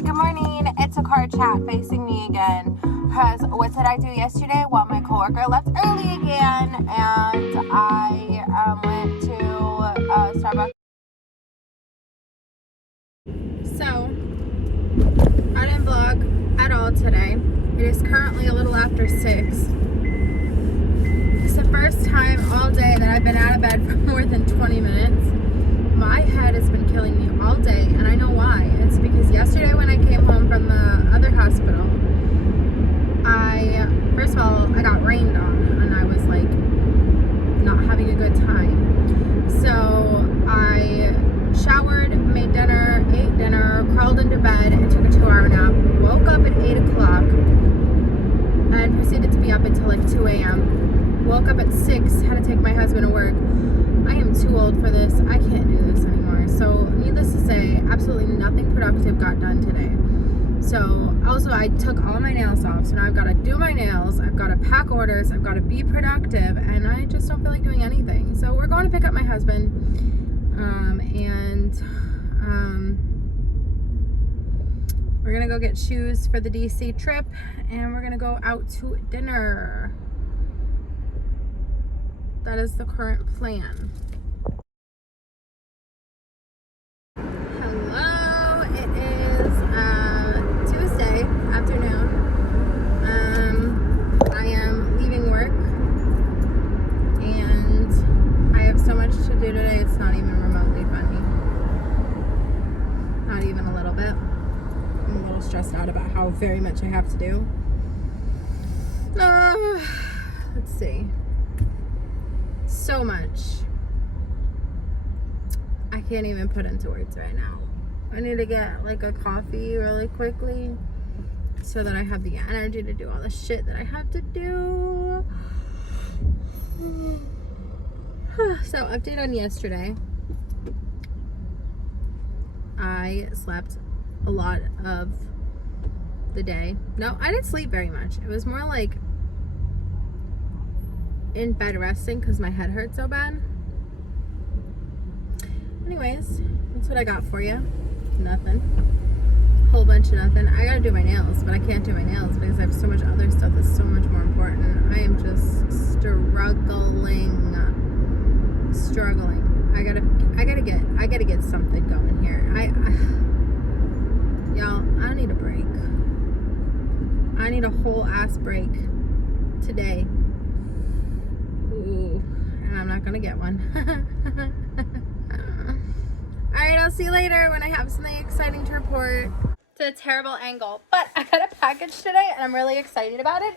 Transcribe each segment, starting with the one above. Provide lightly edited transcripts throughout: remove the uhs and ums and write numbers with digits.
Hi, good morning. It's a car chat facing me again. Because what did I do yesterday? Well, my coworker left early again, and I went to Starbucks. So, I didn't vlog at all today. It is currently a little after 6. It's the first time all day that I've been out of bed for more than 20 minutes. My head has been killing me all day, and I know why. It's because yesterday when I came home from the other hospital, first of all, I got rained on, and I was like, not having a good time. So I showered, made dinner, ate dinner, crawled into bed, and took a 2-hour nap. Woke up at 8 o'clock, and proceeded to be up until like 2 a.m. Woke up at 6, had to take my husband to work. I am too old for this. I can't do this anymore. So needless to say, absolutely nothing productive got done today. So also I took all my nails off. So now I've got to do my nails. I've got to pack orders. I've got to be productive. And I just don't feel like doing anything. So we're going to pick up my husband. We're going to go get shoes for the DC trip. And we're going to go out to dinner. That is the current plan. Hello, it is Tuesday afternoon. I am leaving work and I have so much to do today, it's not even remotely funny. Not even a little bit. I'm a little stressed out about how very much I have to do. Let's see. So much I can't even put into words right now. I need to get like a coffee really quickly so that I have the energy to do all the shit that I have to do. So update on yesterday. I slept a lot of the day. No, I didn't sleep very much. It was more like in bed resting because my head hurt so bad. Anyways, that's what I got for you. Nothing. Whole bunch of nothing. I gotta do my nails, but I can't do my nails because I have so much other stuff that's so much more important. I am just struggling. I gotta get something going here. Y'all, I need a break. I need a whole ass break today. Ooh, and I'm not gonna get one. Alright, I'll see you later when I have something exciting to report. It's a terrible angle, but I got a package today and I'm really excited about it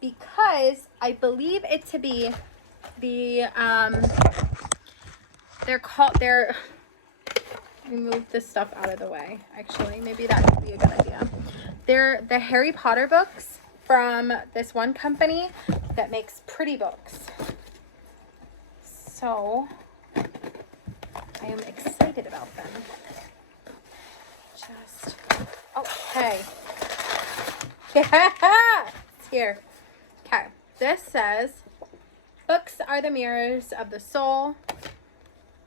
because I believe it to be the, let me move this stuff out of the way. Actually, maybe that could be a good idea. They're the Harry Potter books from this one company that makes pretty books. So I am excited about them. Okay. Yeah, it's here. Okay, this says, books are the mirrors of the soul.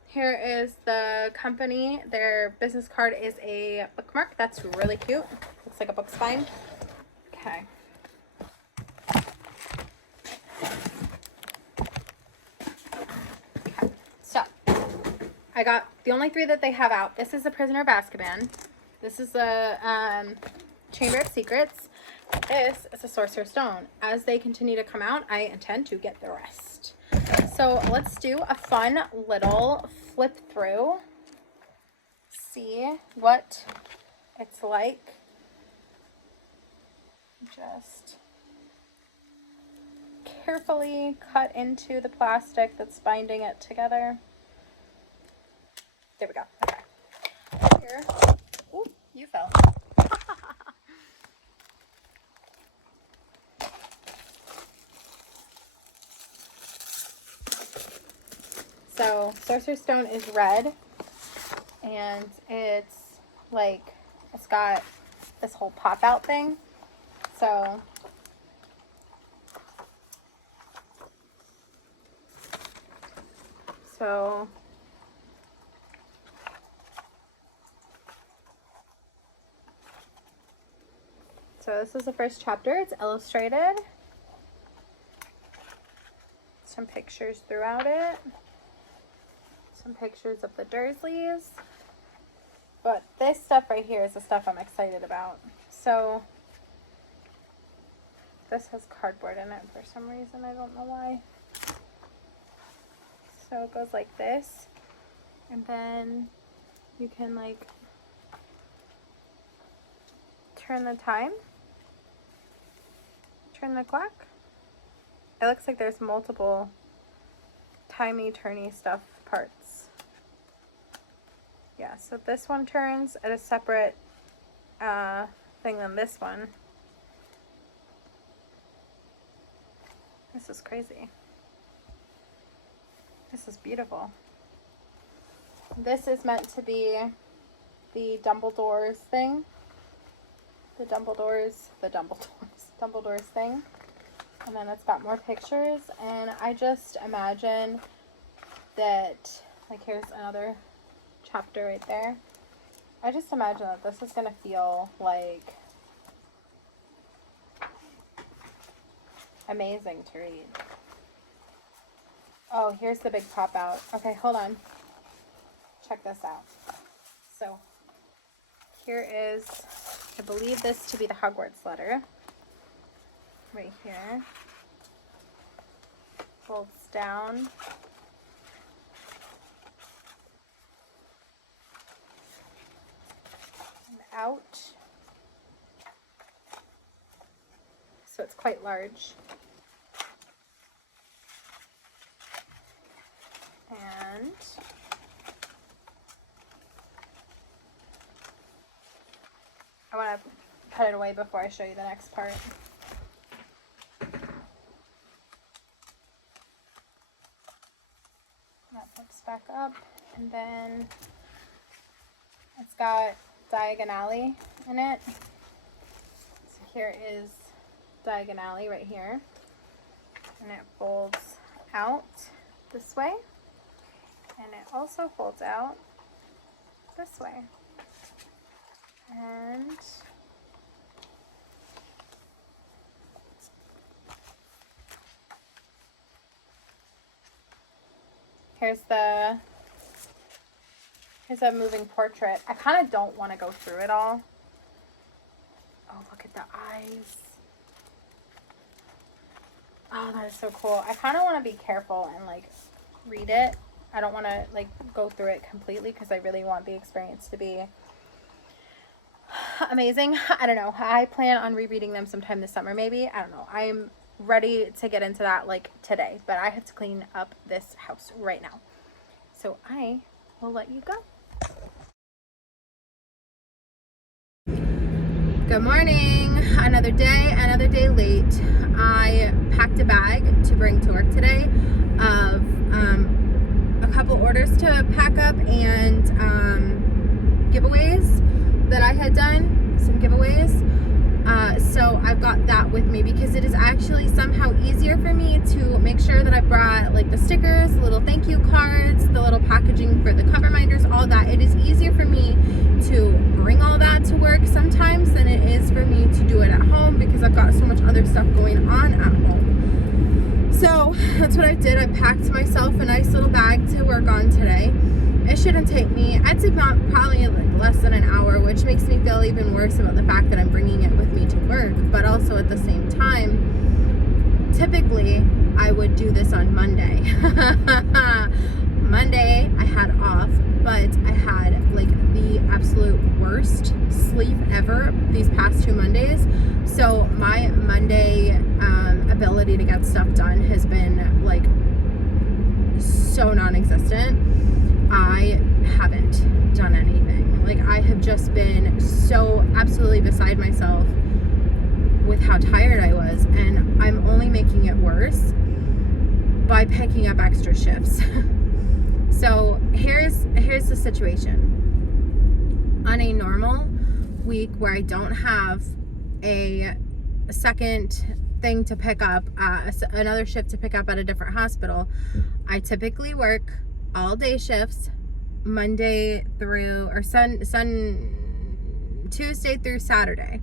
Here is the company. Their business card is a bookmark. That's really cute. Looks like a book spine. Okay. So, I got the only 3 that they have out. This is The Prisoner of Azkaban. This is the Chamber of Secrets. This is a Sorcerer's Stone. As they continue to come out, I intend to get the rest. So let's do a fun little flip through. See what it's like. Just carefully cut into the plastic that's binding it together. There we go. Okay. Here. Ooh, you fell. So, Sorcerer's Stone is red, and it's like, it's got this whole pop-out thing. So, So this is the first chapter. It's illustrated. Some pictures throughout it. Some pictures of the Dursleys. But this stuff right here is the stuff I'm excited about. So this has cardboard in it for some reason. I don't know why. So it goes like this. And then you can like turn the time. Turn the clock. It looks like there's multiple timey-turny stuff parts. Yeah, so this one turns at a separate thing than this one. This is crazy. This is beautiful. This is meant to be the Dumbledore's thing. Dumbledore's thing. And then it's got more pictures, and I just imagine that, like, here's another chapter right there. I just imagine that this is going to feel like amazing to read. Oh, here's the big pop out. Okay, hold on. Check this out. So here is, I believe this to be the Hogwarts letter. Right here. Folds down. And out. So it's quite large. And I want to put it away before I show you the next part. That flips back up, and then it's got diagonally in it. So here is diagonally right here, and it folds out this way, and it also folds out this way. And here's a moving portrait. I kind of don't want to go through it all. Oh, look at the eyes. Oh, that is so cool. I kind of want to be careful and like read it. I don't want to like go through it completely because I really want the experience to be amazing. I don't know. I plan on rereading them sometime this summer, maybe. I don't know. I'm ready to get into that like today, but I have to clean up this house right now. So I will let you go. Good morning. Another day late. I packed a bag to bring to work today of a couple orders to pack up and giveaways that I had done, some giveaways. So I've got that with me because it is actually somehow easier for me to make sure that I brought like the stickers, the little thank you cards, the little packaging for the cover minders, all that. It is easier for me to bring all that to work sometimes than it is for me to do it at home because I've got so much other stuff going on at home. So that's what I did. I packed myself a nice little bag to work on today. It shouldn't take me, I'd say probably like less than an hour, which makes me feel even worse about the fact that I'm bringing it with me to work. But also at the same time, typically I would do this on Monday. Monday I had off, but I had like the absolute worst sleep ever these past 2 Mondays. So my Monday ability to get stuff done has been like so non-existent. I haven't done anything. Like I have just been so absolutely beside myself with how tired I was, and I'm only making it worse by picking up extra shifts. So here's the situation. On a normal week where I don't have a second thing to pick up, another shift to pick up at a different hospital, I typically work all day shifts, Monday through, or Tuesday through Saturday.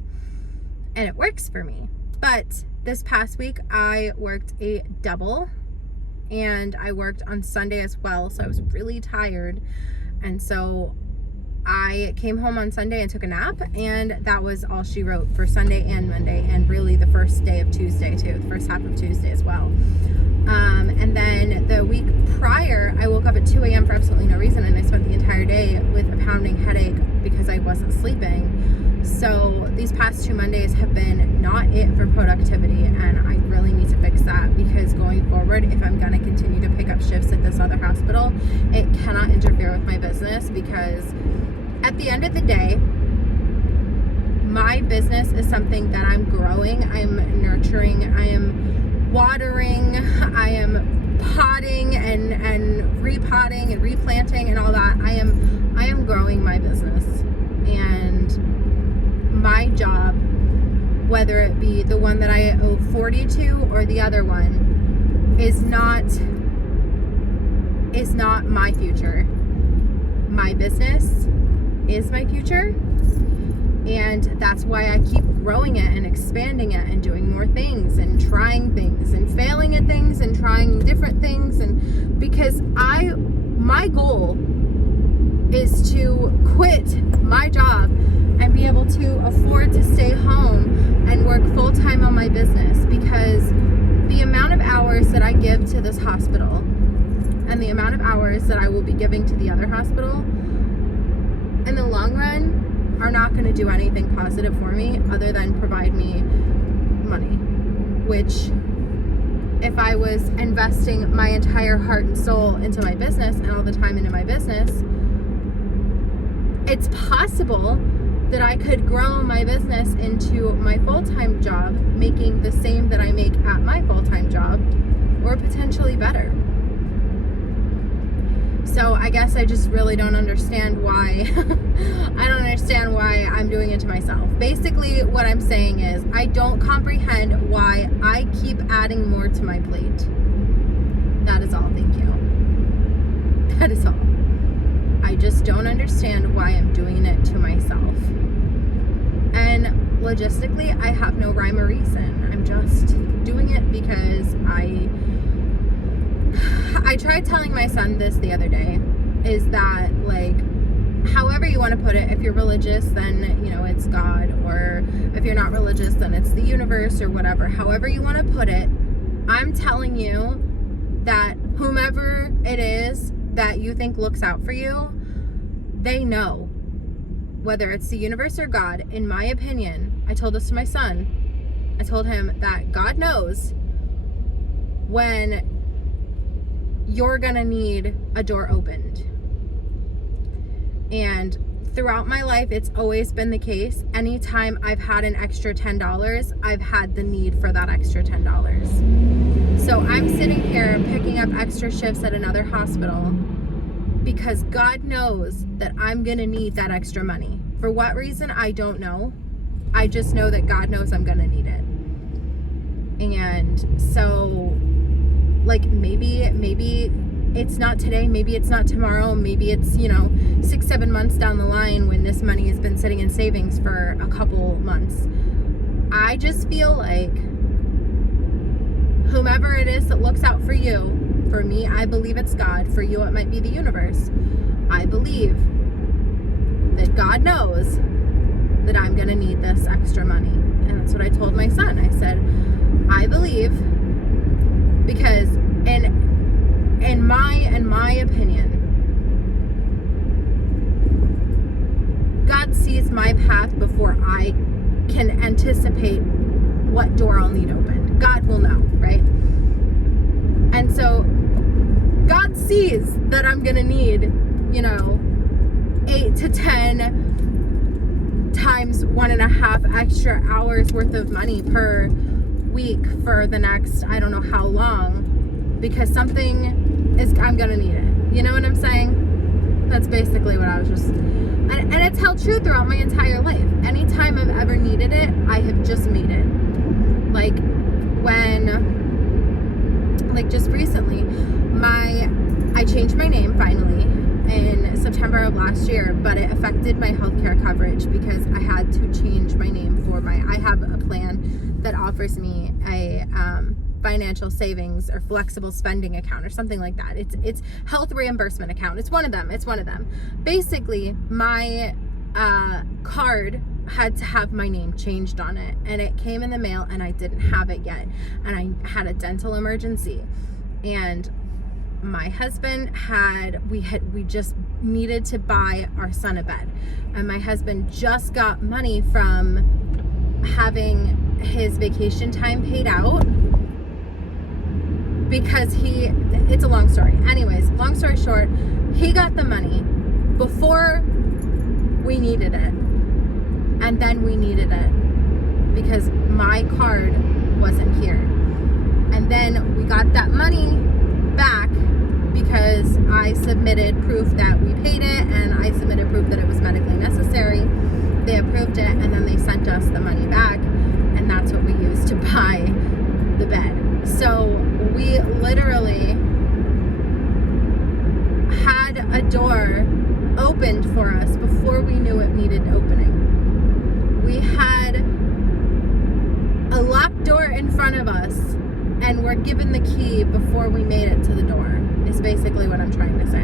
and it works for me. But this past week I worked a double, and I worked on Sunday as well, so I was really tired. And so I came home on Sunday and took a nap, and that was all she wrote for Sunday and Monday, and really the first day of Tuesday too, the first half of Tuesday as well. And then the week prior, I woke up at 2 a.m. for absolutely no reason, and I spent the entire day with a pounding headache because I wasn't sleeping. So these past 2 Mondays have been not it for productivity, and I really need to fix that, because going forward, if I'm going to continue to pick up shifts at this other hospital, it cannot interfere with my business, because at the end of the day, my business is something that I'm growing, I'm nurturing, I am watering, I am potting and repotting and replanting and all that. I am growing my business, and my job, whether it be the one that I owe 40 to or the other one, is not my future. My business is my future, and that's why I keep growing it and expanding it and doing more things and trying things and failing at things and trying different things, and because my goal is to quit my job and be able to afford to stay home and work full-time on my business, because the amount of hours that I give to this hospital and the amount of hours that I will be giving to the other hospital in the long run are not going to do anything positive for me other than provide me money, which, if I was investing my entire heart and soul into my business and all the time into my business, it's possible that I could grow my business into my full-time job, making the same that I make at my full-time job, or potentially better. So I guess I just really don't understand why I don't understand why I'm doing it to myself. Basically, what I'm saying is I don't comprehend why I keep adding more to my plate. That is all. Thank you. That is all. I just don't understand why I'm doing it to myself. And logistically, I have no rhyme or reason. I'm just doing it because I tried telling my son this the other day, is that, like, however you want to put it, if you're religious, then, you know, it's God, or if you're not religious, then it's the universe, or whatever. However you want to put it, I'm telling you that whomever it is that you think looks out for you, they know. Whether it's the universe or God, in my opinion, I told this to my son, I told him that God knows when you're gonna need a door opened. And throughout my life, it's always been the case. Anytime I've had an extra $10, I've had the need for that extra $10. So I'm sitting here picking up extra shifts at another hospital because God knows that I'm gonna need that extra money. For what reason, I don't know. I just know that God knows I'm gonna need it. And so, like, maybe it's not today, maybe it's not tomorrow, maybe it's, 6-7 months down the line when this money has been sitting in savings for a couple months. I just feel like whomever it is that looks out for you, for me, I believe it's God. For you, it might be the universe. I believe that God knows that I'm gonna need this extra money. And that's what I told my son. I said, I believe, because in my opinion, God sees my path before I can anticipate what door I'll need opened. God will know, right? And so God sees that I'm gonna need, 8 to 10 times 1.5 extra hours worth of money per week for the next, I don't know how long, because I'm gonna need it. You know what I'm saying? That's basically what I was just, and it's held true throughout my entire life. Anytime I've ever needed it, I have just made it. Like just recently, I changed my name finally in September of last year, but it affected my healthcare coverage because I had to change my name I have a plan that offers me a financial savings or flexible spending account or something like that. It's health reimbursement account. It's one of them. Basically, my card had to have my name changed on it, and it came in the mail and I didn't have it yet, and I had a dental emergency, and my husband we just needed to buy our son a bed, and my husband just got money from having his vacation time paid out because it's a long story. Anyways, long story short, he got the money before we needed it, and then we needed it because my card wasn't here, and then we got that money back because I submitted proof that we paid it, and I submitted proof that it was medically necessary. They approved it, and then they sent us the money back, and that's what we used to buy the bed. So we literally had a door opened for us before we knew it needed opening. We had a locked door in front of us, and we're given the key before we made it to the door, is basically what I'm trying to say.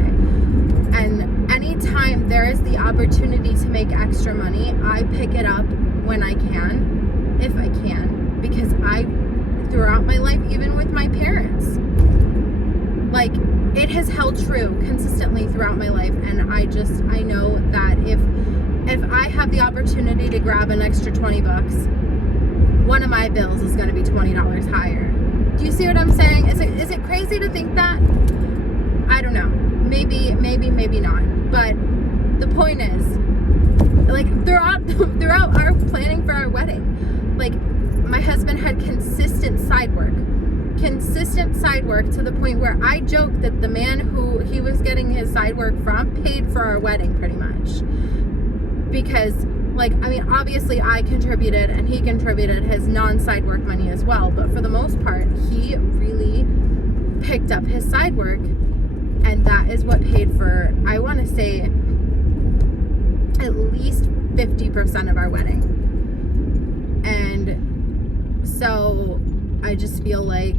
And anytime there is the opportunity to make extra money, I pick it up when I can, if I can, because throughout my life, even with my parents, like, it has held true consistently throughout my life, and I know that if I have the opportunity to grab an extra 20 bucks, one of my bills is going to be $20 higher. Do you see what I'm saying? Is it crazy to think that? I don't know. Maybe not. But the point is, like, throughout our planning for our wedding, like, my husband had consistent side work to the point where I joked that the man who he was getting his side work from paid for our wedding pretty much. Because, like, I mean, obviously I contributed and he contributed his non-side work money as well, but for the most part, he really picked up his side work, and that is what paid for, I want to say, at least 50% of our wedding. And so I just feel like,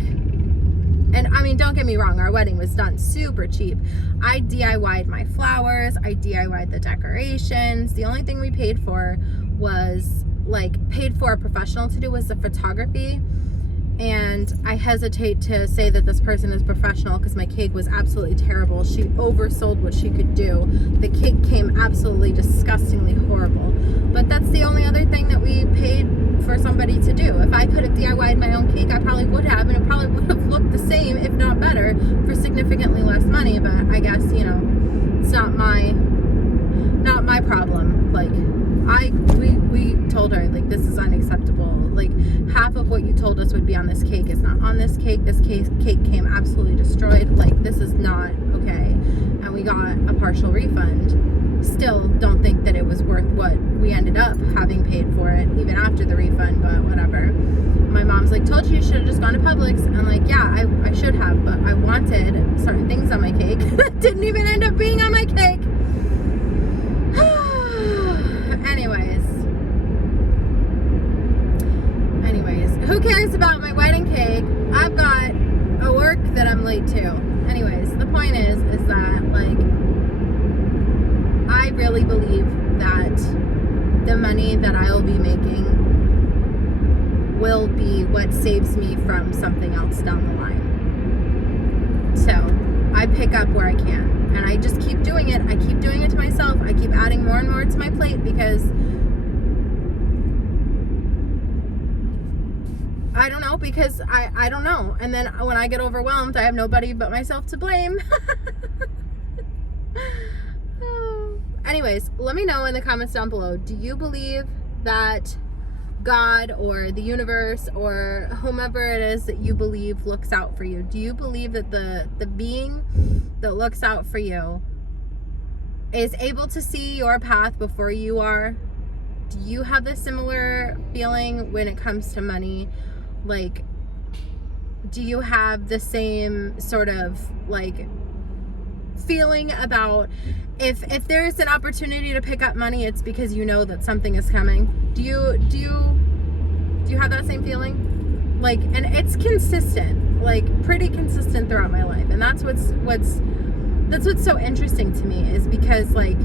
and I mean, don't get me wrong, our wedding was done super cheap. I DIY'd my flowers, I DIY'd the decorations. The only thing we paid for a professional to do was the photography. And I hesitate to say that this person is professional because my cake was absolutely terrible. She oversold what she could do. The cake came absolutely disgustingly horrible. But that's the only other thing that we paid for somebody to do. If I could have DIY'd my own cake, I probably would have, and it probably would have looked the same, if not better, for significantly less money. But I guess, you know, it's not my problem. Like, we told her, like, this is unacceptable. Like, half of what you told us would be on this cake is not on this cake. This cake came absolutely destroyed. Like, this is not okay. And we got a partial refund. Still don't think that it was worth what we ended up having paid for it, even after the refund, but whatever. My mom's like, told you should have just gone to Publix. I'm like, yeah, I should have, but I wanted certain things on my cake that didn't even end up being on my cake. Anyways, who cares about my wedding cake? I've got a work that I'm late to. Anyways, the point is that, like, I really believe that the money that I'll be making will be what saves me from something else down the line. So I pick up where I can, and I just keep doing it. I keep doing it to myself. I keep adding more and more to my plate because I don't know, because I don't know. And then when I get overwhelmed, I have nobody but myself to blame. Anyways, let me know in the comments down below. Do you believe that God or the universe or whomever it is that you believe looks out for you? Do you believe that the being that looks out for you is able to see your path before you are? Do you have this similar feeling when it comes to money? Like, do you have the same sort of, like, feeling about if there's an opportunity to pick up money, it's because you know that something is coming? Do you Do you have that same feeling? Like, and it's consistent, like pretty consistent throughout my life. And that's what's so interesting to me, is because like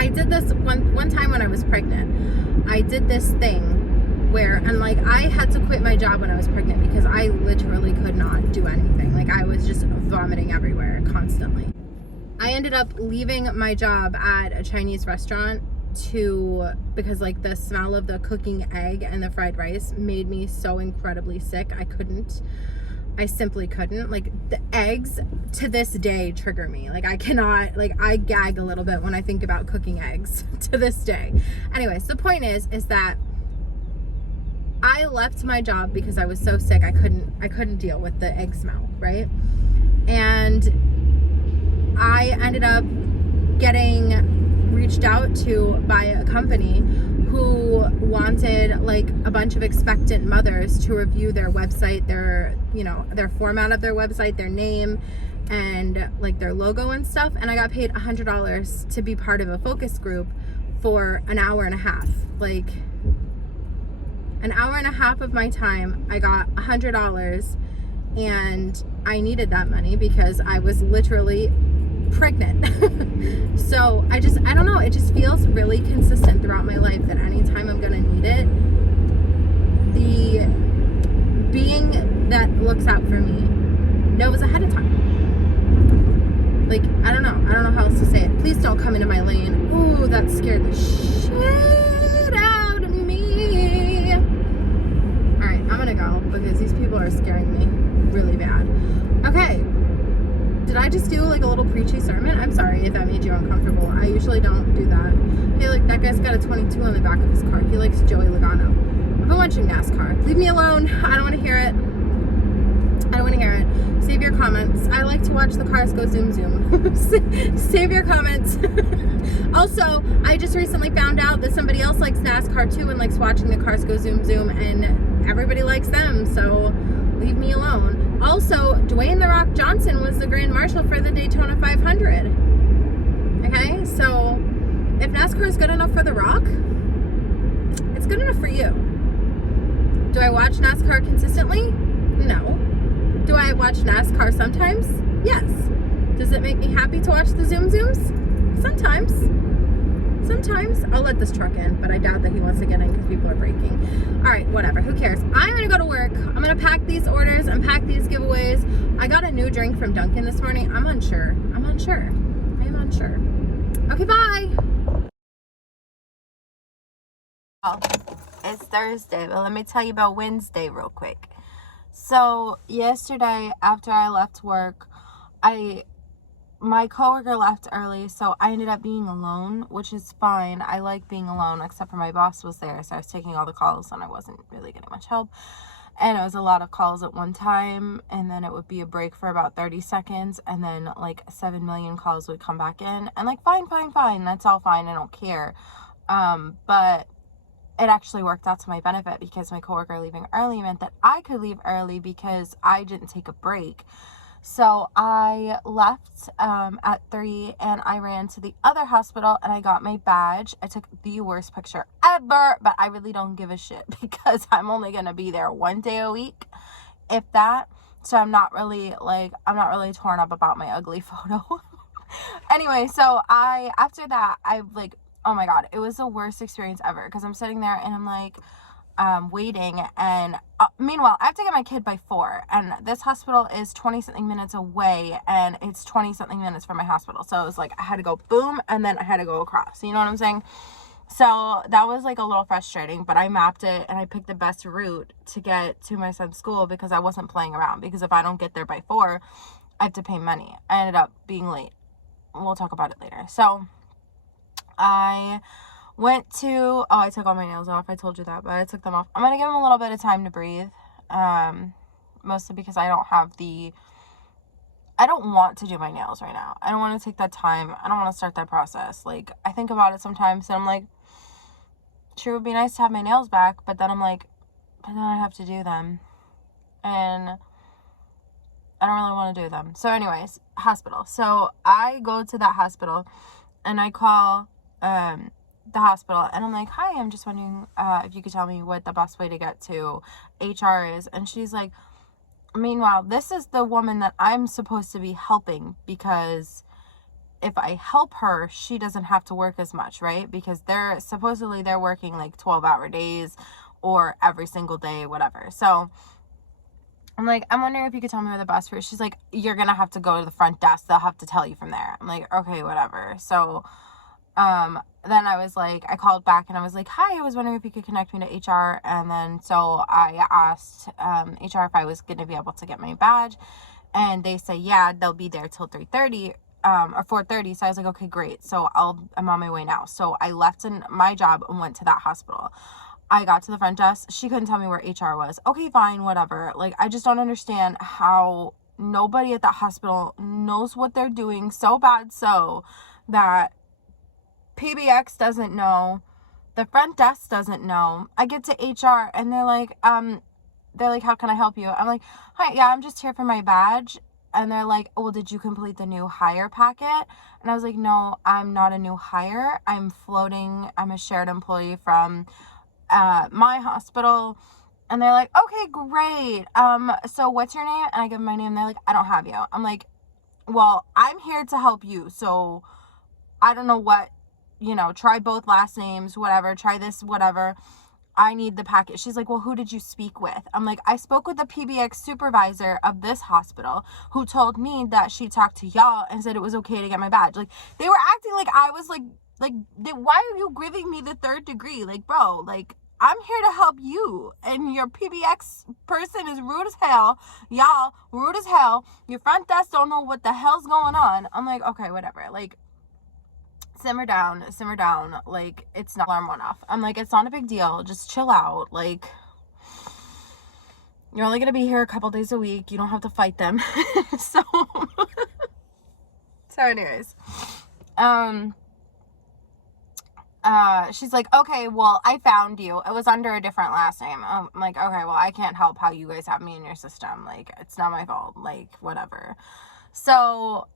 I did this one time when I was pregnant. I did this thing where, and like I had to quit my job when I was pregnant because I literally could not do anything. Like I was just vomiting everywhere constantly. I ended up leaving my job at a Chinese restaurant because like the smell of the cooking egg and the fried rice made me so incredibly sick. I simply couldn't. Like the eggs to this day trigger me. Like I cannot, like I gag a little bit when I think about cooking eggs to this day. Anyways, the point is that I left my job because I was so sick. I couldn't deal with the egg smell, right? And I ended up getting reached out to by a company who wanted like a bunch of expectant mothers to review their website, their format of their website, their name, and like their logo and stuff. And I got paid $100 to be part of a focus group for an hour and a half. Like an hour and a half of my time, I got $100, and I needed that money because I was literally pregnant. So I don't know, it just feels really consistent throughout my life that anytime I'm gonna need it, the being that looks out for me knows ahead of time. Like I don't know how else to say it. Please don't come into my lane. Ooh, that scared the shit out of me. Alright, I'm gonna go because these people are scaring me really bad. Okay, did I just do like a little preachy sermon? I'm sorry if that made you uncomfortable. I usually don't do that. Hey, look, that guy's got a 22 on the back of his car. He likes Joey Logano. I've been watching NASCAR. Leave me alone. I don't want to hear it. I don't want to hear it. Save your comments. I like to watch the cars go zoom zoom. Save your comments. Also, I just recently found out that somebody else likes NASCAR too and likes watching the cars go zoom zoom, and everybody likes them, so leave me alone. Also, Dwayne "The Rock" Johnson was the Grand Marshal for the Daytona 500. Okay, so if NASCAR is good enough for The Rock, it's good enough for you. Do I watch NASCAR consistently? No. Do I watch NASCAR sometimes? Yes. Does it make me happy to watch the zoom zooms? Sometimes. I'll let this truck in, but I doubt that he wants to get in because people are braking. All right, whatever, who cares? I'm gonna go to work. I'm gonna pack these orders, unpack these giveaways. I got a new drink from Dunkin' this morning. I'm unsure. Okay, bye. Oh, it's Thursday, but let me tell you about Wednesday real quick. So yesterday after I left work, my coworker left early, so I ended up being alone, which is fine. I like being alone, except for my boss was there, so I was taking all the calls and I wasn't really getting much help. And it was a lot of calls at one time, and then it would be a break for about 30 seconds, and then like 7 million calls would come back in, and like fine, that's all fine, I don't care. But it actually worked out to my benefit because my coworker leaving early meant that I could leave early because I didn't take a break. So I left at 3 and I ran to the other hospital and I got my badge. I took the worst picture ever, but I really don't give a shit because I'm only going to be there one day a week, if that. So I'm not really torn up about my ugly photo. Anyway, so after that, oh my God, it was the worst experience ever because I'm sitting there and I'm like, waiting, and meanwhile I have to get my kid by 4, and this hospital is 20 something minutes away, and it's 20 something minutes from my hospital, so it was like I had to go boom and then I had to go across, you know what I'm saying? So that was like a little frustrating, but I mapped it and I picked the best route to get to my son's school because I wasn't playing around, because if I don't get there by 4 I have to pay money. I ended up being late. We'll talk about it later. So I took all my nails off. I told you that, but I took them off. I'm going to give them a little bit of time to breathe. Mostly because I don't want to do my nails right now. I don't want to take that time. I don't want to start that process. Like, I think about it sometimes and I'm like, sure, it would be nice to have my nails back, but then I'm like, but then I have to do them. And I don't really want to do them. So anyways, hospital. So I go to that hospital and I call, the hospital, and I'm like, hi, I'm just wondering if you could tell me what the best way to get to HR is. And she's like, meanwhile, this is the woman that I'm supposed to be helping, because if I help her, she doesn't have to work as much, right? Because they're working like 12-hour days or every single day, whatever. So I'm like, I'm wondering if you could tell me where the bus route. She's like, you're gonna have to go to the front desk. They'll have to tell you from there. I'm like, okay, whatever. So then I was like, I called back and I was like, hi, I was wondering if you could connect me to HR. And then so I asked HR if I was gonna be able to get my badge, and they say, yeah, they'll be there till 3:30 or 4:30. So I was like, okay, great. So I'm on my way now. So I left my job and went to that hospital. I got to the front desk. She couldn't tell me where HR was. Okay, fine, whatever. Like, I just don't understand how nobody at that hospital knows what they're doing so bad, so that PBX doesn't know, the front desk doesn't know. I get to HR and they're like, how can I help you? I'm like, hi, yeah, I'm just here for my badge. And they're like, well, did you complete the new hire packet? And I was like, no, I'm not a new hire. I'm a shared employee from my hospital. And they're like, okay, great. So what's your name? And I give them my name. They're like, I don't have you. I'm like, well, I'm here to help you. So I don't know what, try both last names, whatever, try this, whatever. I need the packet. She's like, well, who did you speak with? I'm like, I spoke with the PBX supervisor of this hospital, who told me that she talked to y'all and said it was okay to get my badge. Like, they were acting like I was like, why are you giving me the third degree? Like, bro, like, I'm here to help you, and your PBX person is rude as hell. Y'all rude as hell. Your front desk don't know what the hell's going on. I'm like, okay, whatever. Like, simmer down. Like, it's not, alarm went off. I'm like, it's not a big deal. Just chill out. Like, you're only going to be here a couple days a week. You don't have to fight them. So anyways, she's like, okay, well, I found you. It was under a different last name. I'm like, okay, well, I can't help how you guys have me in your system. Like, it's not my fault. Like, whatever. So,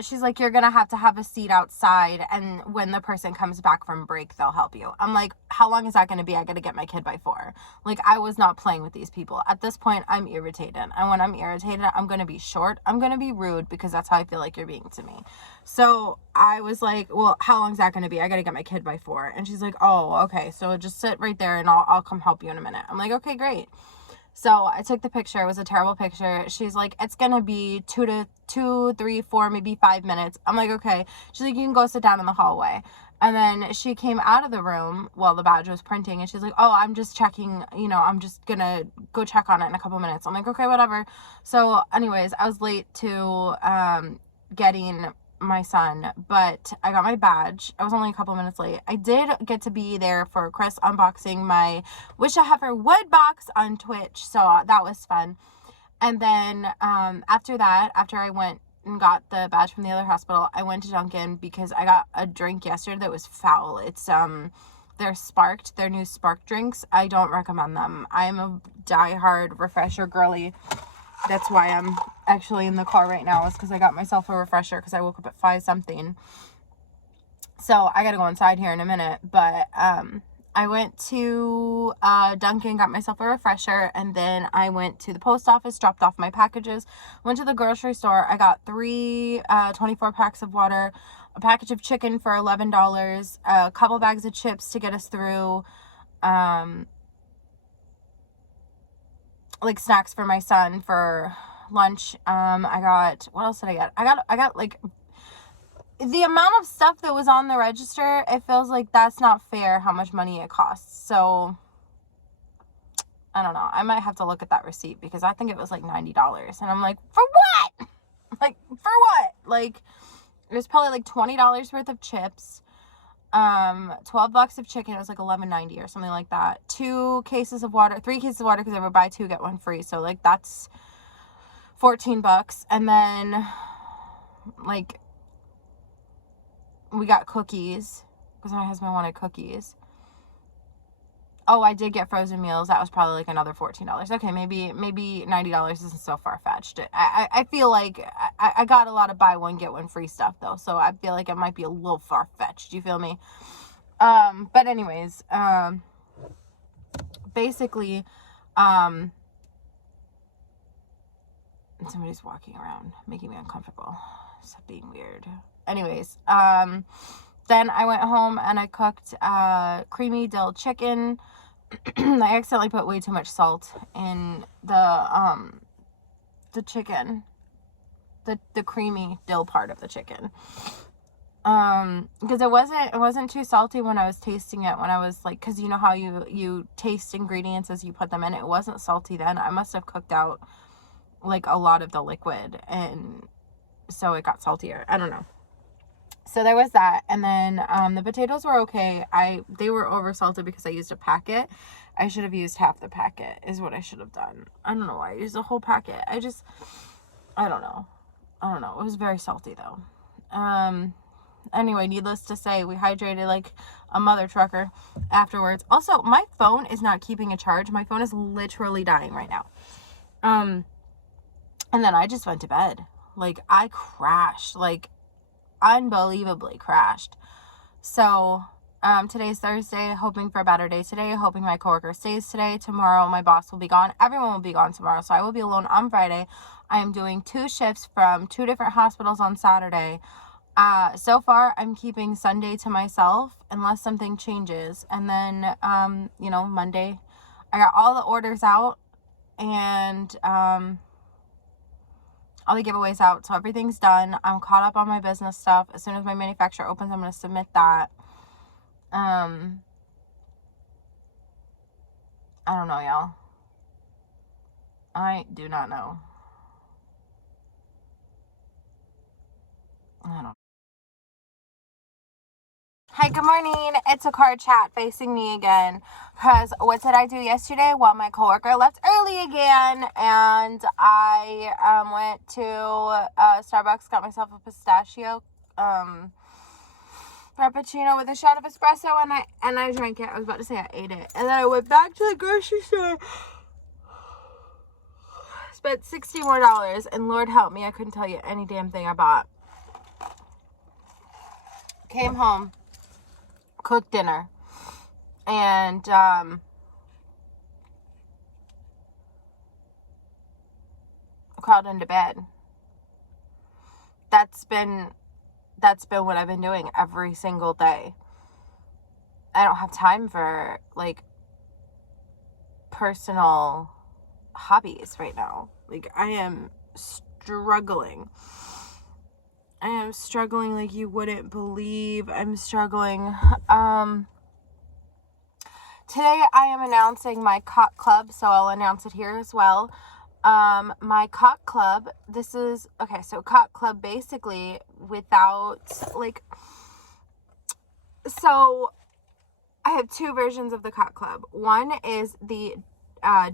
she's like, you're gonna have to have a seat outside, and when the person comes back from break, they'll help you. I'm like, how long is that gonna be? I gotta get my kid by 4. Like, I was not playing with these people. At this point, I'm irritated. And when I'm irritated, I'm gonna be short. I'm gonna be rude, because that's how I feel like you're being to me. So I was like, well, how long is that gonna be? I gotta get my kid by 4. And she's like, oh, okay. So just sit right there and I'll come help you in a minute. I'm like, okay, great. So I took the picture. It was a terrible picture. She's like, it's going to be 2, 3, 4, maybe 5 minutes. I'm like, okay. She's like, you can go sit down in the hallway. And then she came out of the room while the badge was printing, and she's like, oh, I'm just checking, I'm just going to go check on it in a couple minutes. I'm like, okay, whatever. So anyways, I was late to getting my son, but I got my badge. I was only a couple minutes late. I did get to be there for Chris unboxing my Wish a Heifer wood box on Twitch, so that was fun. And then after I went and got the badge from the other hospital, I went to Dunkin' because I got a drink yesterday that was foul. It's their new Spark drinks. I don't recommend them. I'm a diehard refresher girly. That's why I'm actually in the car right now, is because I got myself a refresher because I woke up at 5 something. So I gotta go inside here in a minute. But I went to Dunkin', got myself a refresher, and then I went to the post office, dropped off my packages, went to the grocery store. I got 3 24 packs of water, a package of chicken for $11, a couple bags of chips to get us through, like snacks for my son for lunch. I got, what else did I get? I got like the amount of stuff that was on the register. It feels like that's not fair how much money it costs. So I don't know. I might have to look at that receipt, because I think it was like $90. And I'm like, for what? Like, for what? Like, it was probably like $20 worth of chips. $12 of chicken. It was like $11.90 or something like that. 3 cases of water, because I would buy 2 get 1 free. So like that's $14. And then like we got cookies because my husband wanted cookies. Oh, I did get frozen meals. That was probably like another $14. Okay, maybe $90 isn't so far-fetched. I feel like I got a lot of buy one, get one free stuff, though. So I feel like it might be a little far-fetched. Do you feel me? But anyways, basically, somebody's walking around making me uncomfortable. Stop being weird. Anyways, then I went home and I cooked creamy dill chicken. I accidentally put way too much salt in the chicken, the creamy dill part of the chicken. Because it wasn't too salty when I was tasting it, when I was like, because you know how you taste ingredients as you put them in. It wasn't salty then. I must have cooked out like a lot of the liquid, and so it got saltier. I don't know. So there was that. And then the potatoes were okay. They were over salted because I used a packet. I should have used half the packet is what I should have done. I don't know why I used the whole packet. I don't know. It was very salty though. Anyway, needless to say, we hydrated like a mother trucker afterwards. Also, my phone is not keeping a charge. My phone is literally dying right now. And then I just went to bed. Like, I crashed. Like, unbelievably crashed. So, today's Thursday, hoping for a better day today, hoping my coworker stays today. Tomorrow, my boss will be gone. Everyone will be gone tomorrow, so I will be alone on Friday. I am doing 2 shifts from 2 different hospitals on Saturday. So far, I'm keeping Sunday to myself unless something changes. And then, Monday, I got all the orders out and all the giveaways out. So everything's done. I'm caught up on my business stuff. As soon as my manufacturer opens, I'm going to submit that. I don't know, y'all. I do not know. I don't. Hi, good morning. It's a car chat facing me again. Because what did I do yesterday? Well, my coworker left early again. And I went to Starbucks, got myself a pistachio frappuccino with a shot of espresso. And I drank it. I was about to say I ate it. And then I went back to the grocery store. Spent $60 more. And Lord help me, I couldn't tell you any damn thing I bought. Came home. Cooked dinner, and crawled into bed. That's been what I've been doing every single day. I don't have time for like personal hobbies right now. Like, I am struggling like you wouldn't believe. I'm struggling. Today I am announcing my cock club, so I'll announce it here as well. My cock club, so cock club basically without, like, so I have 2 versions of the cock club. One is the,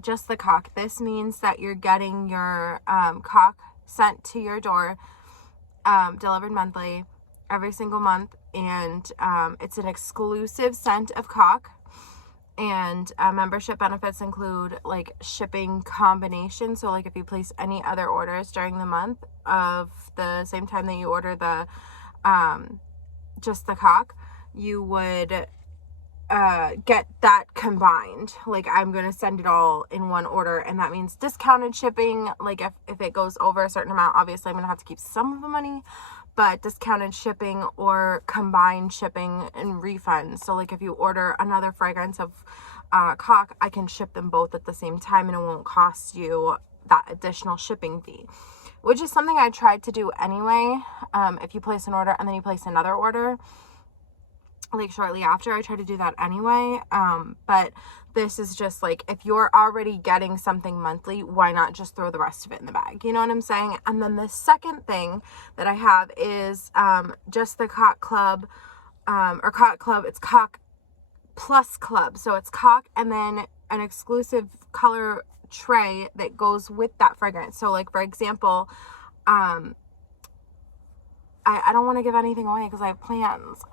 just the cock. This means that you're getting your, cock sent to your door, delivered monthly, every single month, and it's an exclusive scent of cock, and membership benefits include like shipping combination. So like if you place any other orders during the month of the same time that you order the just the cock, you would get that combined. Like, I'm gonna send it all in one order, and that means discounted shipping. Like, if it goes over a certain amount, obviously I'm gonna have to keep some of the money, but discounted shipping or combined shipping and refunds. So like if you order another fragrance of cock, I can ship them both at the same time, and it won't cost you that additional shipping fee, which is something I tried to do anyway. If you place an order and then you place another order like shortly after, I try to do that anyway. But this is just like, if you're already getting something monthly, why not just throw the rest of it in the bag? You know what I'm saying? And then the second thing that I have is just the cock club, or cock club. It's cock plus club. So it's cock and then an exclusive color tray that goes with that fragrance. So like, for example, I don't want to give anything away because I have plans.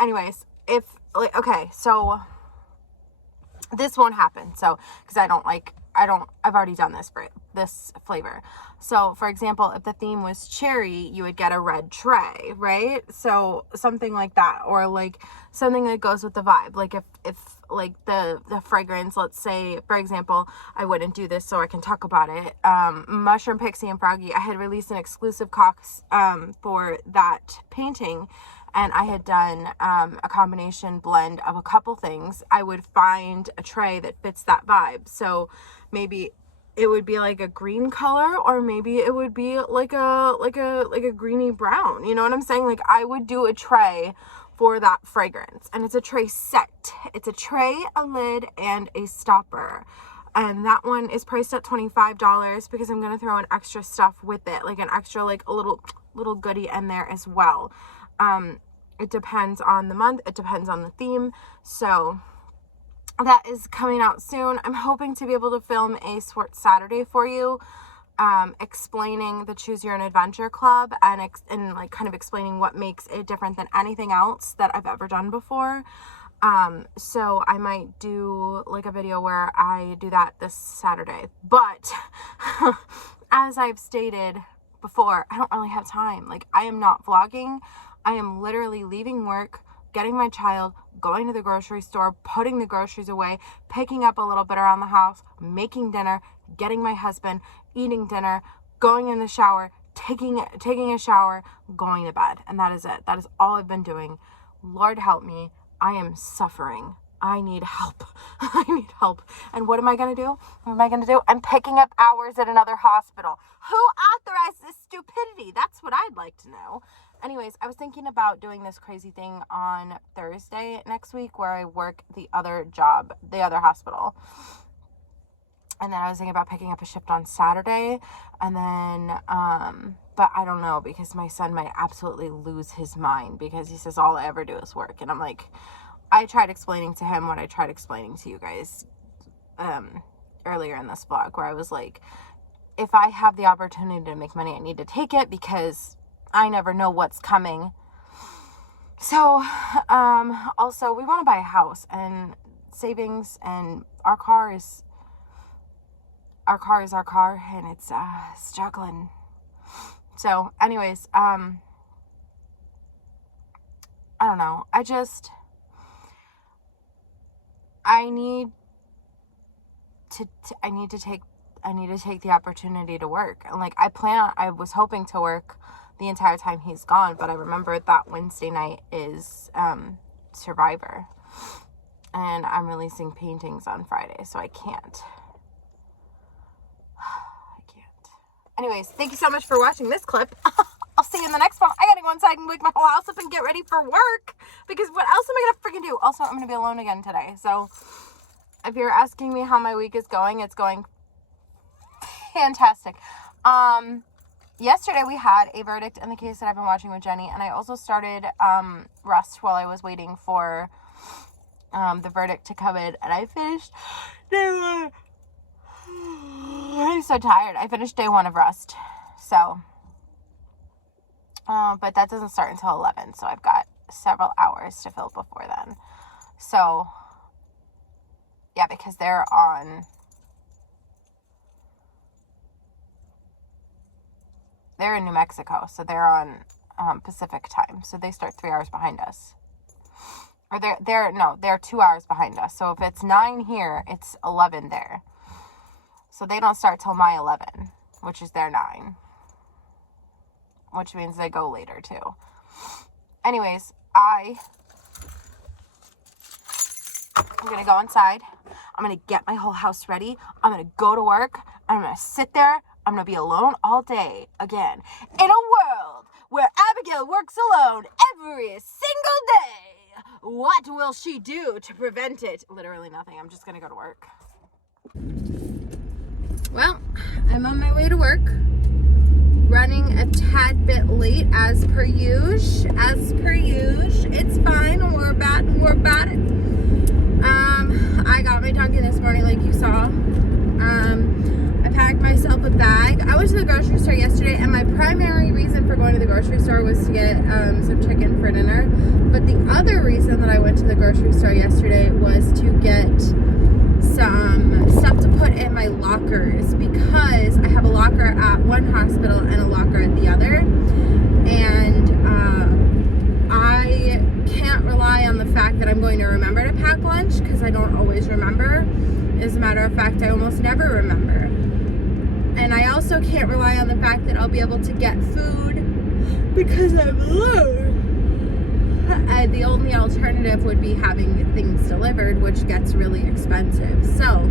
Anyways, so this won't happen. So, because I've already done this this flavor. So for example, if the theme was cherry, you would get a red tray, right? So something like that, or like something that goes with the vibe. Like if like the fragrance, let's say, for example, I wouldn't do this so I can talk about it. Mushroom Pixie and Froggy, I had released an exclusive cox for that painting, and I had done a combination blend of a couple things. I would find a tray that fits that vibe. So maybe it would be like a green color, or maybe it would be like a greeny brown. You know what I'm saying? Like I would do a tray for that fragrance, and it's a tray set. It's a tray, a lid, and a stopper. And that one is priced at $25 because I'm going to throw in extra stuff with it, like an extra, like a little goodie in there as well. It depends on the month. It depends on the theme. So that is coming out soon. I'm hoping to be able to film a Swart Saturday for you, explaining the Choose Your Own Adventure Club, and like kind of explaining what makes it different than anything else that I've ever done before. So I might do like a video where I do that this Saturday, but as I've stated before, I don't really have time. Like I am not vlogging. I am literally leaving work, getting my child, going to the grocery store, putting the groceries away, picking up a little bit around the house, making dinner, getting my husband, eating dinner, going in the shower, taking a shower, going to bed. And that is it. That is all I've been doing. Lord help me. I am suffering. I need help. I need help. And what am I going to do? What am I going to do? I'm picking up hours at another hospital. Who authorized this stupidity? That's what I'd like to know. Anyways, I was thinking about doing this crazy thing on Thursday next week where I work the other job, the other hospital. And then I was thinking about picking up a shift on Saturday. And then, but I don't know, because my son might absolutely lose his mind because he says all I ever do is work. And I'm like, I tried explaining to him what I tried explaining to you guys earlier in this vlog, where I was like, if I have the opportunity to make money, I need to take it because I never know what's coming. So, also we want to buy a house, and savings, and our car is our car, and it's struggling. So anyways, I don't know. I need to take the opportunity to work. And like I was hoping to work the entire time he's gone, but I remember that Wednesday night is Survivor, and I'm releasing paintings on Friday, so I can't. Anyways, thank you so much for watching this clip. I'll see you in the next one. I gotta go inside and wake my whole house up and get ready for work, because what else am I gonna freaking do? Also, I'm gonna be alone again today, so if you're asking me how my week is going, it's going fantastic. Yesterday we had a verdict in the case that I've been watching with Jenny, and I also started Rust while I was waiting for the verdict to come in, and I finished day one. I'm so tired. I finished day one of Rust, so but that doesn't start until 11, so I've got several hours to fill before then. So yeah, because they're in New Mexico, so they're on Pacific time, so they start 3 hours behind us. Or they're 2 hours behind us. So if it's 9 here, it's 11 there. So they don't start till my 11, which is their 9, which means they go later too. Anyways, I'm gonna go inside. I'm gonna get my whole house ready. I'm gonna go to work. I'm gonna sit there. I'm gonna be alone all day again. In a world where Abigail works alone every single day, what will she do to prevent it? Literally nothing. I'm just gonna go to work. Well, I'm on my way to work. Running a tad bit late as per usual. It's fine. We're about it. I got my Dunkin' this morning, like you saw. I packed myself a bag. I went to the grocery store yesterday, and my primary reason for going to the grocery store was to get some chicken for dinner. But the other reason that I went to the grocery store yesterday was to get some stuff to put in my lockers, because I have a locker at one hospital and a locker at the other, and I can't rely on the fact that I'm going to remember to pack lunch, because I don't always remember. As a matter of fact, I almost never remember. And I also can't rely on the fact that I'll be able to get food because I'm alone. The only alternative would be having things delivered, which gets really expensive. So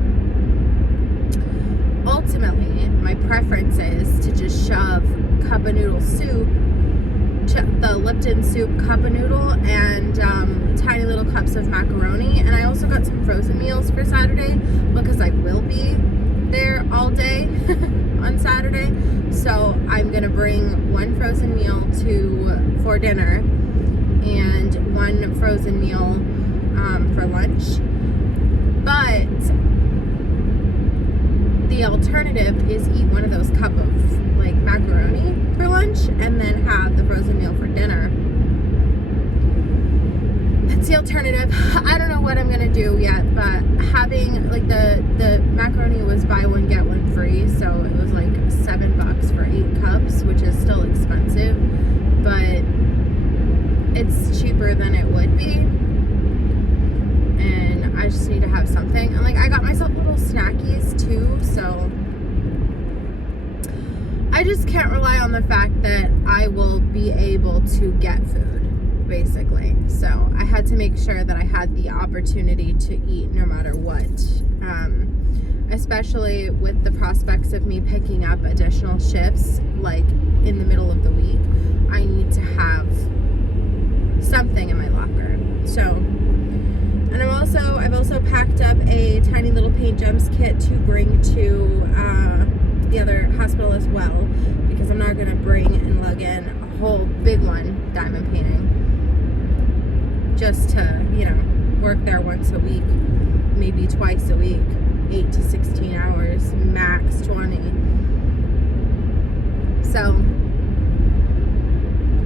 ultimately, my preference is to just shove cup of noodle soup, the Lipton soup cup of noodle, and tiny little cups of macaroni. And I also got some frozen meals for Saturday, because I will be there all day on Saturday. So I'm gonna bring one frozen meal for dinner and one frozen meal for lunch. But the alternative is eat one of those cup of like macaroni for lunch and then have the frozen meal for dinner. That's the alternative. I don't know what I'm gonna do yet, but having like the macaroni was buy one get one free, so it was like $7 for 8 cups, which is still expensive, but it's cheaper than it would be. And I just need to have something. And like I got myself little snackies too, so I just can't rely on the fact that I will be able to get food, basically. So I had to make sure that I had the opportunity to eat no matter what. Especially with the prospects of me picking up additional shifts like in the middle of the week. I need to have something in my locker. So, and I've also packed up a tiny little paint gems kit to bring to the other hospital as well, because I'm not gonna bring and lug in a whole big one diamond painting just to, you know, work there once a week, maybe twice a week, 8 to 16 hours, max 20. So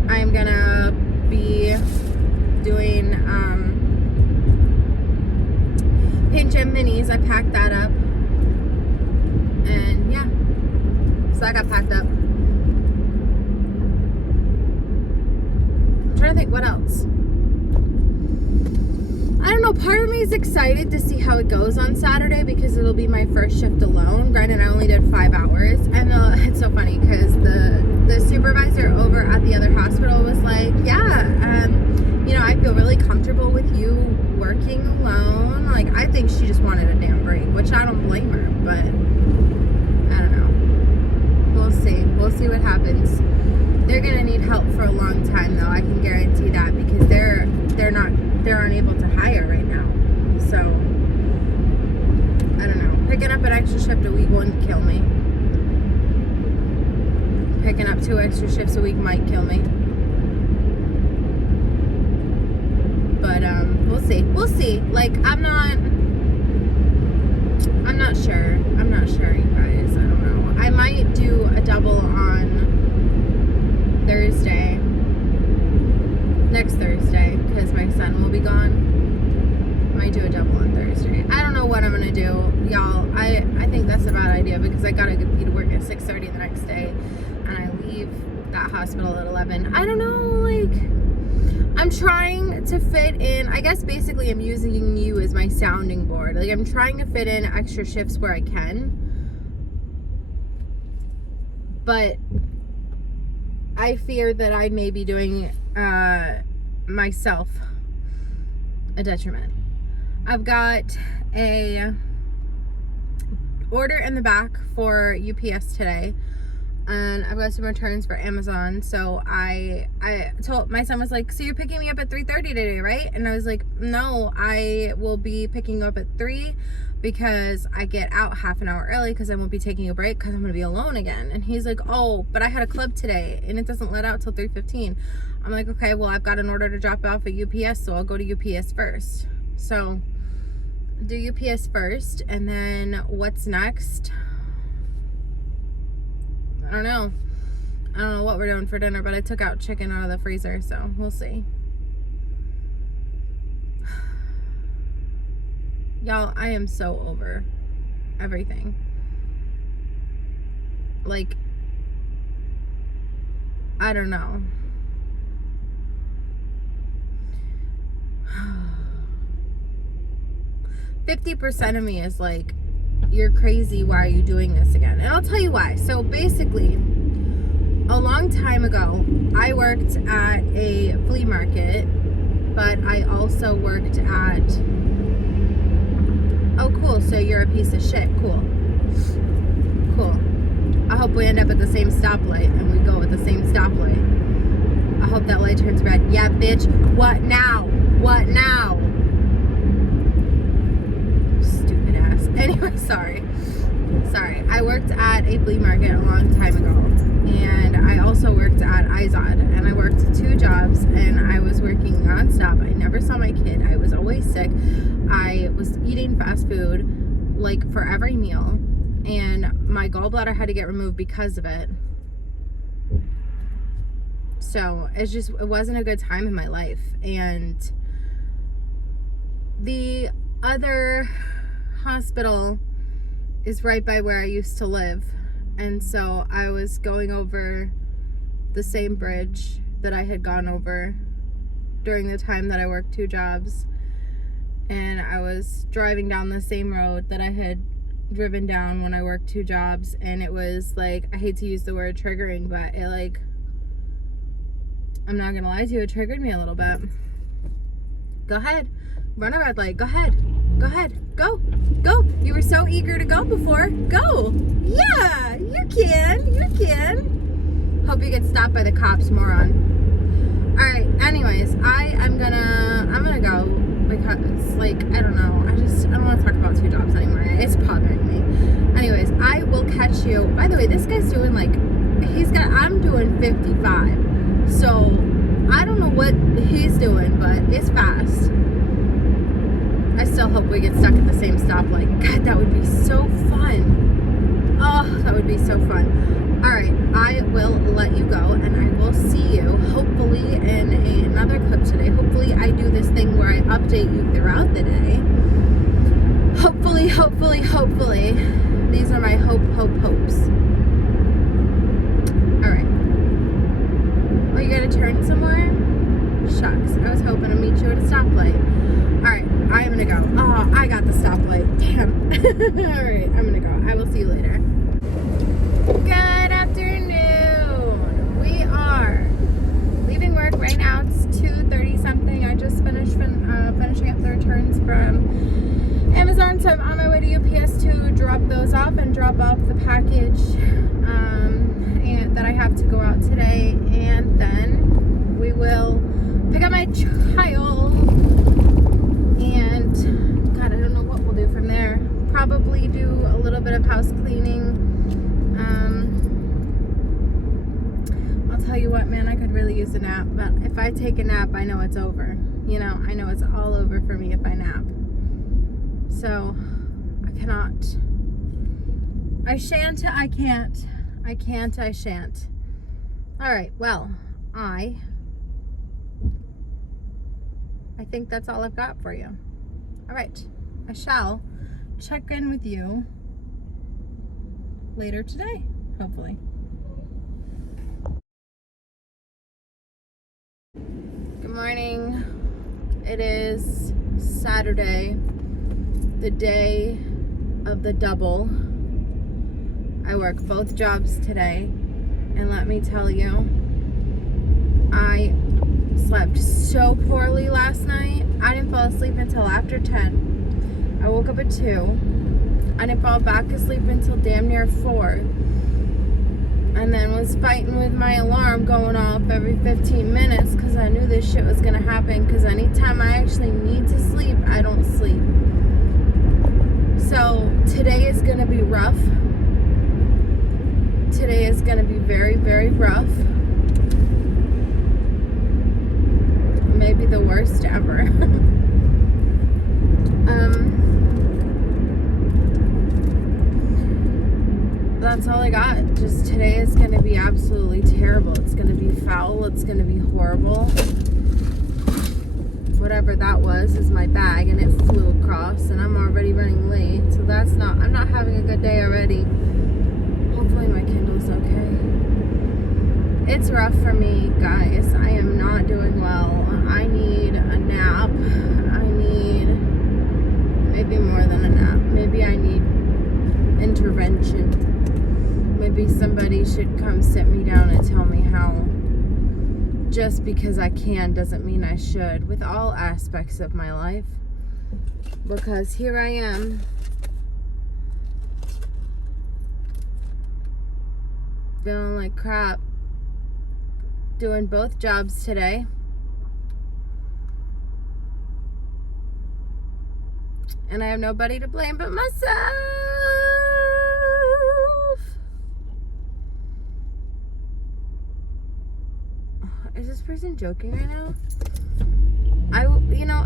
I'm gonna be doing paint gem minis. I packed that up, and yeah, so that got packed up. I'm trying to think what else. I don't know, part of me is excited to see how it goes on Saturday, because it'll be my first shift alone. Granted, I only did 5 hours, and it's so funny because the supervisor over at the other hospital was like, yeah, you know, I feel really comfortable with you working alone. Like, I think she just wanted a damn break, which I don't blame her, but I don't know. We'll see what happens. They're gonna need help for a long time, though. I can guarantee that, because they're unable to hire right now. So I don't know. Picking up an extra shift a week wouldn't kill me. Picking up 2 extra shifts a week might kill me. But we'll see. We'll see. Like, I'm not sure. I'm not sure, you guys. I don't know. I might do a double on Thursday. Next Thursday, because my son will be gone. Might do a double on Thursday. I don't know what I'm gonna do, y'all. I think that's a bad idea, because I gotta be to work at 6:30 the next day, and I leave that hospital at 11. I don't know, like, I'm trying to fit in, I guess basically I'm using you as my sounding board. Like, I'm trying to fit in extra shifts where I can, but I fear that I may be doing myself a detriment. I've got a order in the back for UPS today, and I've got some returns for Amazon. So I told my son, was like, so you're picking me up at 3:30 today, right? And I was like, no, I will be picking you up at 3, because I get out half an hour early, because I won't be taking a break, because I'm gonna be alone again. And he's like, oh, but I had a club today and it doesn't let out till 3:15. I'm like, okay, well, I've got an order to drop off at UPS, so I'll go to UPS first. So do UPS first, and then what's next? I don't know what we're doing for dinner, but I took out chicken out of the freezer, so we'll see. Y'all, I am so over everything. Like, I don't know. %50 of me is like, you're crazy, why are you doing this again? And I'll tell you why. So basically, a long time ago, I worked at a flea market, but I also worked at, oh cool, so you're a piece of shit. Cool. I hope we end up at the same stoplight and we go at the same stoplight. I hope that light turns red. Yeah, bitch. What now? Stupid ass. Anyway, sorry. I worked at a flea market a long time ago, and I also worked at Izod, and I worked 2 jobs, and I was working nonstop. I never saw my kid. I was always sick. I was eating fast food like for every meal, and my gallbladder had to get removed because of it. So it wasn't a good time in my life. And the other hospital is right by where I used to live, and so I was going over the same bridge that I had gone over during the time that I worked 2 jobs, and I was driving down the same road that I had driven down when I worked 2 jobs, and it was like, I hate to use the word triggering, but it, like, I'm not gonna lie to you, it triggered me a little bit. Go ahead, run a red light, go ahead, go. You were so eager to go before. Go. Yeah, you can. Hope you get stopped by the cops, moron. All right, anyways, I'm gonna go because, like, I don't know. I don't want to talk about 2 jobs anymore. It's bothering me. Anyways, I will catch you. By the way, this guy's doing like, I'm doing 55. So I don't know what he's doing, but it's fast. I still hope we get stuck at the same stoplight. God, that would be so fun. Oh, that would be so fun. All right, I will let you go, and I will see you hopefully in another clip today. Hopefully I do this thing where I update you throughout the day. Hopefully. These are my hopes. All right. Oh, you gotta turn somewhere? Shucks, I was hoping to meet you at a stoplight. Alright, I'm gonna go. Oh, I got the stoplight. Damn. Alright, I'm gonna go. I will see you later. Good afternoon. We are leaving work right now. It's 2:30 something. I just finished finishing up the returns from Amazon, so I'm on my way to UPS to drop those off and drop off the package and that I have to go out today, and then we will pick up my child. And God, I don't know what we'll do from there. Probably do a little bit of house cleaning. I'll tell you what, man, I could really use a nap, but if I take a nap, I know it's over. You know, I know it's all over for me if I nap. So I cannot. I shan't. All right, well, I think that's all I've got for you. All right, I shall check in with you later today, hopefully. Good morning. It is Saturday, the day of the double. I work both jobs today, and let me tell you, I slept so poorly last night. I didn't fall asleep until after 10. I woke up at 2. I didn't fall back asleep until damn near 4. And then was fighting with my alarm going off every 15 minutes because I knew this shit was going to happen, because anytime I actually need to sleep, I don't sleep. So today is going to be rough. Today is going to be very, very rough. Maybe the worst ever. That's all I got. Just today is going to be absolutely terrible. It's going to be foul. It's going to be horrible. whatever that was is my bag, and it flew across, and I'm already running late. So I'm not having a good day already. Hopefully my Kindle's okay. It's rough for me, guys. I am not doing well. I need a nap. I need maybe more than a nap. Maybe I need intervention. Maybe somebody should come sit me down and tell me how just because I can doesn't mean I should with all aspects of my life. Because here I am, feeling like crap, doing both jobs today. And I have nobody to blame but myself. Is this person joking right now?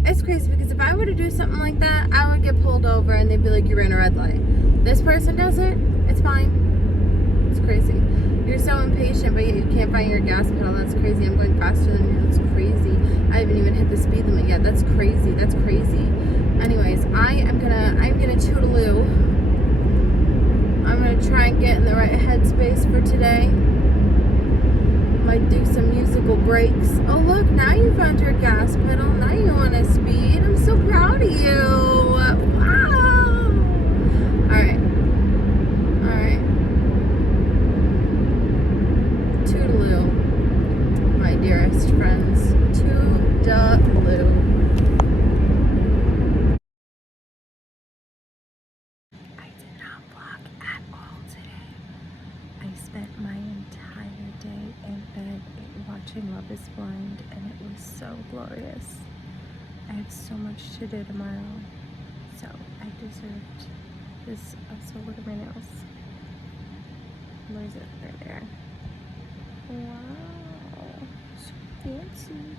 It's crazy because if I were to do something like that, I would get pulled over and they'd be like, you ran a red light. This person does it, it's fine. It's crazy. You're so impatient, but yet you can't find your gas pedal. That's crazy. I'm going faster than you. That's crazy. I haven't even hit the speed limit yet. That's crazy. That's crazy. Anyways, I'm gonna toodaloo. I'm gonna try and get in the right headspace for today. Might do some musical breaks. Oh look, now you found your gas pedal. Now you want to speed. I'm so proud of you. Wow. Alright. Toodaloo, my dearest friends. Toodaloo. I did not vlog at all today. I spent my entire day in bed watching Love is Blind, and it was so glorious. I have so much to do tomorrow, so I deserved this. Also, look at my nails. Where's it? Right there. Wow, so fancy.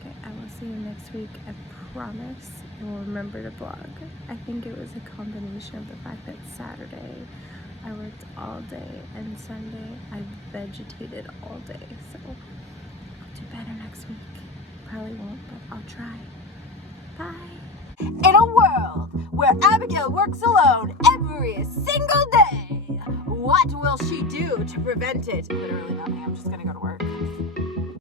Okay, I will see you next week. I promise I will remember to vlog. I think it was a combination of the fact that Saturday I worked all day and Sunday I vegetated all day, so I'll do better next week. Probably won't, but I'll try. Bye. In a world where Abigail works alone every single day, what will she do to prevent it? Literally nothing. I'm just gonna go to work.